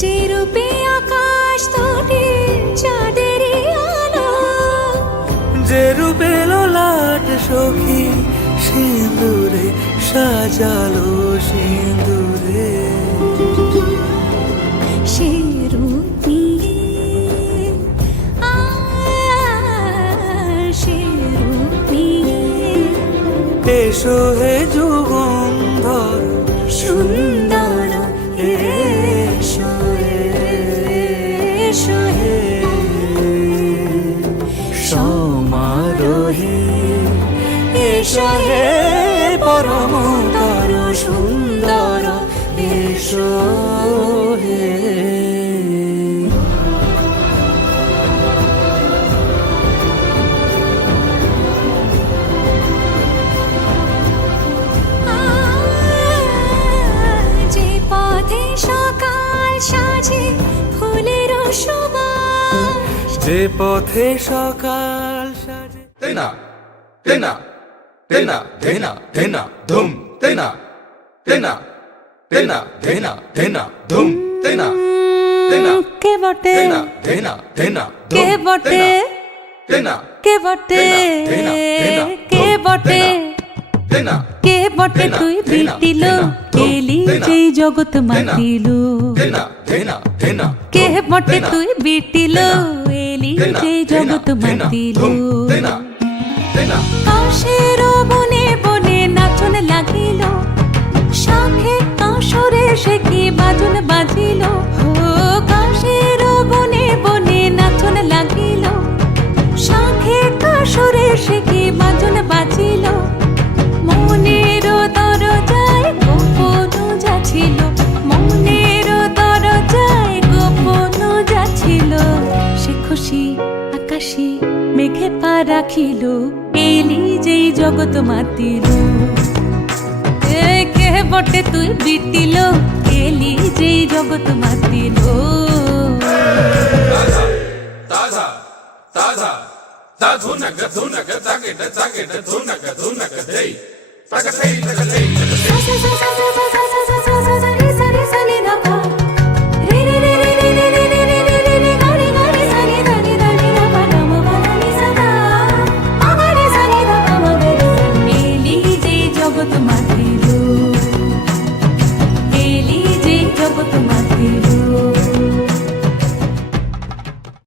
যে রূপে আকাশ তটে চাঁদেরই আলো। যে রূপে লোলাট সখী সিঁদুরে সাজালো সিঁদুরে সে রূপ এসো হে যুগন্ধর। সুন্দর যে পথে সকাল সাজে ফুলের সমাজ যে পথে সকাল সাজে তাই না তাই না না তাই না ধুম তাই না তাই তেনা তেনা তেনা ধুম তেনা তেনা কে বটে তেনা তেনা তেনা কে বটে তেনা কে বটে কে বটে তেনা কে বটে তুই বিটিল কেলি যেই জগৎ মাতিল তেনা তেনা তেনা কে বটে তুই বিটিল এলি যেই জগৎ মাতিল তেনা তেনা কাশের রাখিল এলি যেই জগৎ মাতিল কে বটে তুই বিটিল এলি যেই জগৎ মাতিল তাজা তাজা তা ধুনক ধুনক তাকেট তাকেট ধুনক ধুনক দেই তাকে দেই তাকে দেই You.